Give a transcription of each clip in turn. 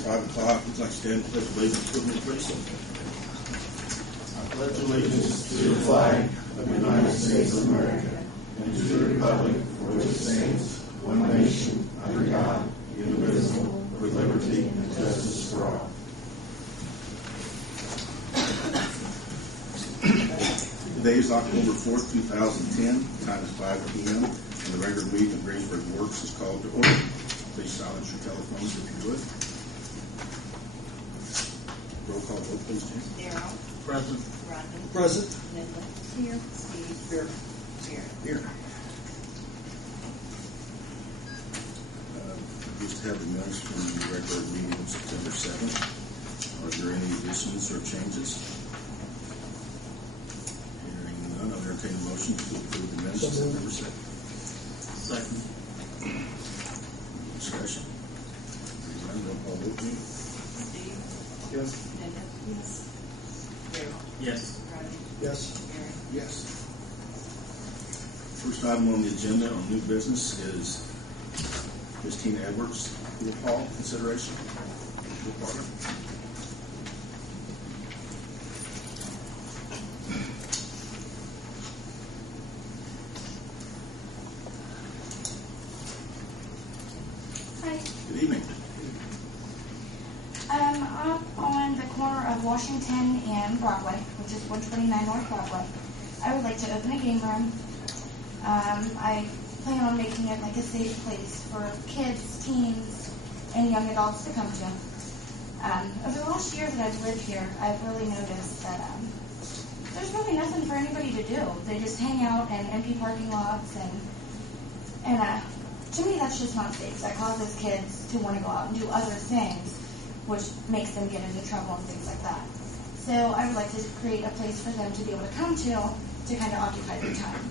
5 o'clock. We'd like to stand and pledge allegiance with me, please. I pledge allegiance to the flag of the United States of America and to the republic for which it stands, one nation, under God, indivisible, with liberty and justice for all. Today is October 4th, 2010. Time is 5 p.m. and the regular meeting of Greensburg Works is called to order. Please silence your telephones if you would. Roll call vote, please, Jim. Darrell. Present. Rodney. Present. Linda. Here. Steve. Here. Here. We used to have the minutes from the regular meeting on September 7th. Are there any additions or changes? Hearing none, I'll entertain a motion to approve the minutes of September 7th. Second. Discussion. Hearing none, roll call vote, Jim. Steve. Yes. Linda. Yes. Darrell. Yes. Rodney. Yes. Gary. Yes. First item on the agenda on new business is Christina Edwards, pool hall consideration. Pool partner. Hi. Good evening. Up on the corner of Washington and Broadway, which is 129 North Broadway, I would like to open a game room. I plan on making it like a safe place for kids, teens, and young adults to come to. Over the last year that I've lived here, I've really noticed that there's really nothing for anybody to do. They just hang out in empty parking lots, and to me that's just not safe. That causes kids to want to go out and do other things, which makes them get into trouble and things like that. So I would like to create a place for them to be able to come to kind of occupy their time.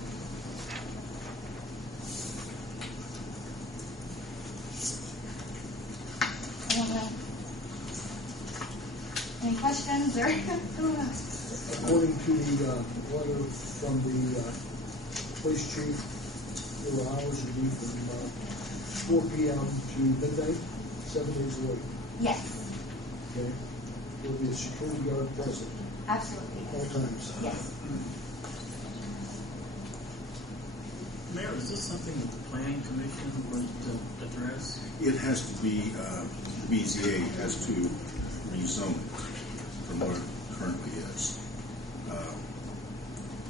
I don't know. Any questions or? According to the letter from the police chief, your hours would be from 4 p.m. to midnight, 7 days a week. Yes. Okay. There will be a security guard present Absolutely. all times. Yes. Mayor, is this something that the planning commission would address? It has to be, the BZA has to rezone it from what it currently is.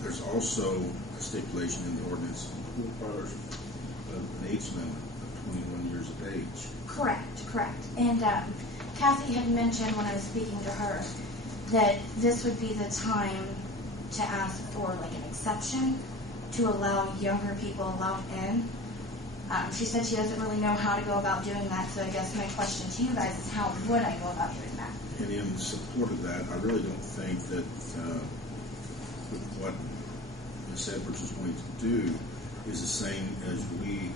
There's also a stipulation in the ordinance pool parlors of an age limit of 21 years of age. Correct. And Kathy had mentioned when I was speaking to her that this would be the time to ask for like an exception to allow younger people allowed in. She said she doesn't really know how to go about doing that, so I guess my question to you guys is how would I go about doing that? And in support of that, I really don't think that with what Ms. Edwards is going to do is the same as we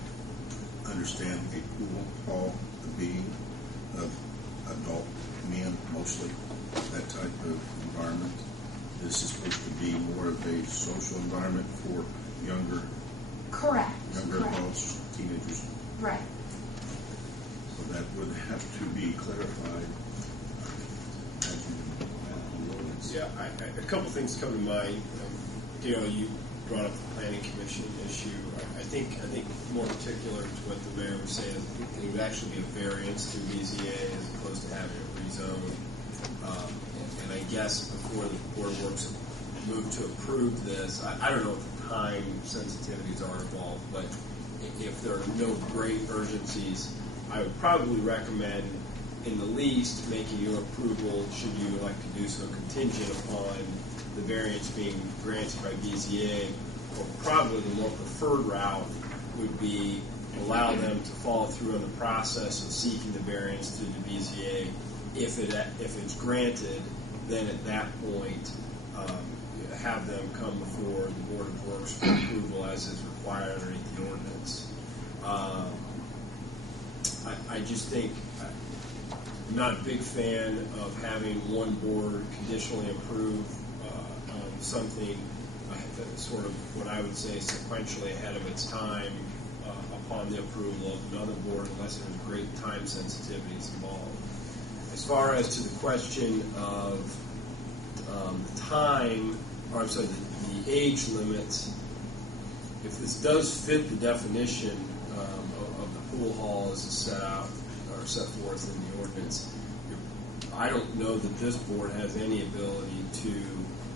understand a pool hall to be of adult men, mostly, that type of environment. This is supposed to be more of a social environment for younger adults, teenagers. Right. So that would have to be clarified. Yeah, a couple things come to mind. You brought up the planning commission issue. I think more particular to what the mayor was saying, it would actually be a variance through BZA as opposed to having it rezoned. And I guess before the board works move to approve this, I don't know what the time sensitivities are involved, but if there are no great urgencies, I would probably recommend in the least making your approval, should you like to do so, contingent upon the variance being granted by BZA, or probably the more preferred route would be allow them to follow through on the process of seeking the variance through the BZA. If it's granted, then at that point have them come before the Board of Works for approval as is required underneath the ordinance. I just think I'm not a big fan of having one board conditionally approve something sort of what I would say sequentially ahead of its time upon the approval of another board unless there's great time sensitivities involved. as far as to the question of time, or I'm sorry, the age limit, if this does fit the definition of the pool hall as set out or set forth in the ordinance, I don't know that this board has any ability to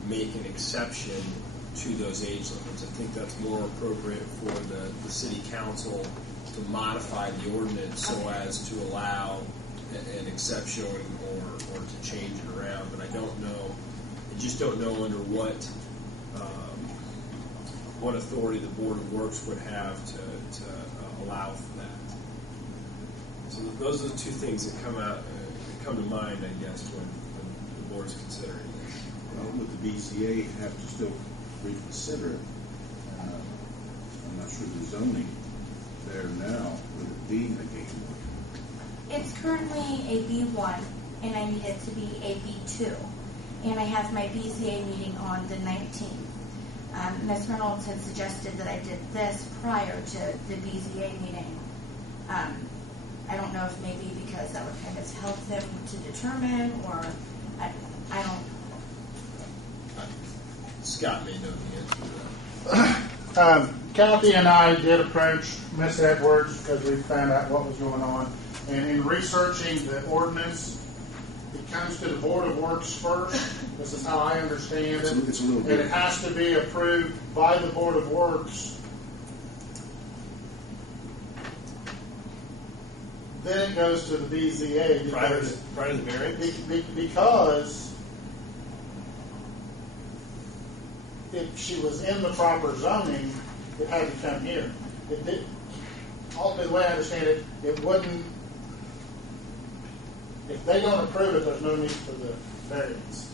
make an exception to those age limits. I think that's more appropriate for the city council to modify the ordinance so as to allow an exception or to change it around. But I don't know. I just don't know under what authority the Board of Works would have to allow for that. So those are the two things that come to mind, I guess, when the board's considering this. Well, would the BCA have to still reconsider it? I'm not sure the zoning there now would it be a game. It's currently a B1, and I need it to be a B2. And I have my BCA meeting on the 19th. Ms. Reynolds had suggested that I did this prior to the BZA meeting. I don't know if maybe because that would kind of help them to determine, or I don't. Scott may know the answer to that. Kathy and I did approach Miss Edwards because we found out what was going on. And in researching the ordinance, it comes to the Board of Works first. This is how I understand it. It's a little And bit. it has to be approved by the Board of Works. Then it goes to the BZA. Prior to the variance? Because if she was in the proper zoning, it had to come here. It did, the way I understand it, it wouldn't. If they don't approve it, there's no need for the variance.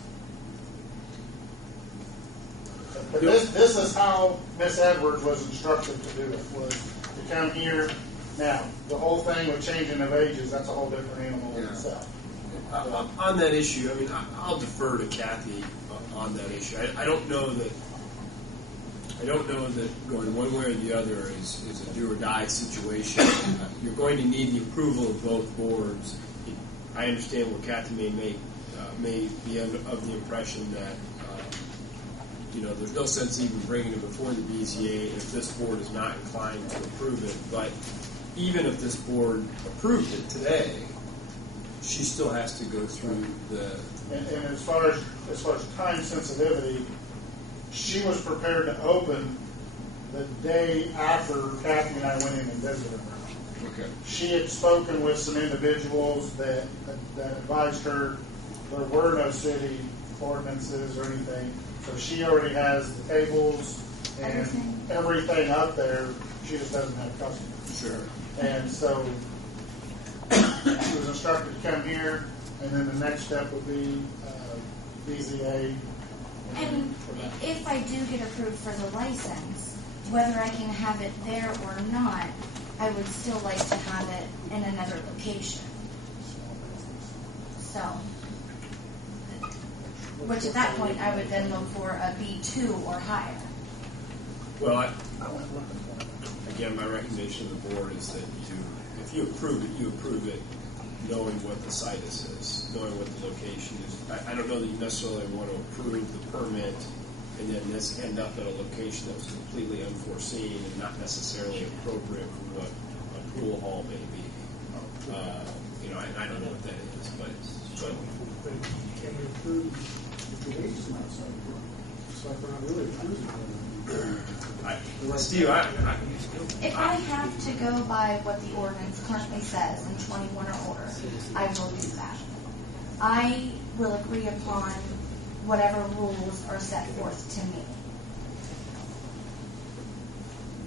But this is how Miss Edwards was instructed to do it, was to come here. Now, the whole thing with changing of ages, that's a whole different animal in itself. On that issue, I mean, I'll defer to Kathy on that issue. I don't know that going one way or the other is a do or die situation. You're going to need the approval of both boards. I understand what Kathy may be of the impression that there's no sense even bringing it before the BZA if this board is not inclined to approve it. But even if this board approved it today, she still has to go through the. And as far as time sensitivity, she was prepared to open the day after Kathy and I went in and visited her. Okay. She had spoken with some individuals that advised her there were no city ordinances or anything, so she already has the tables and everything up there. She just doesn't have customers. Sure. And so she was instructed to come here, and then the next step would be BZA. And if I do get approved for the license, whether I can have it there or not, I would still like to have it in another location. So, which at that point I would then look for a B2 or higher. Well, again, my recommendation to the board is that if you approve it, you approve it knowing what the situs is, knowing what the location is. I don't know that you necessarily want to approve the permit and then this end up at a location that was completely unforeseen and not necessarily appropriate for what a pool hall may be. I don't know what that is, but Can we approve if the age is not so good? So if we're not really approving it. Steve, If I have to go by what the ordinance currently says in 21 or older, I will do that. I will agree upon whatever rules are set forth to me.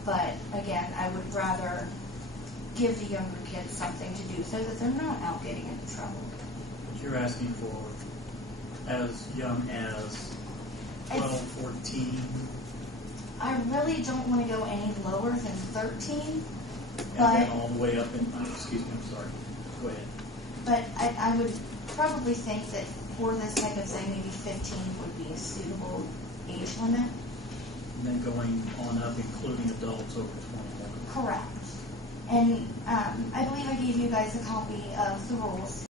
But again, I would rather give the younger kids something to do so that they're not out getting into trouble. But you're asking for as young as 12, 14, I really don't want to go any lower than 13, and but then all the way up in, excuse me, I'm sorry. Go ahead. but I would probably think that for this type of thing, maybe 15 would be a suitable age limit. And then going on up, including adults over 21. Correct. And I believe I gave you guys a copy of the rules.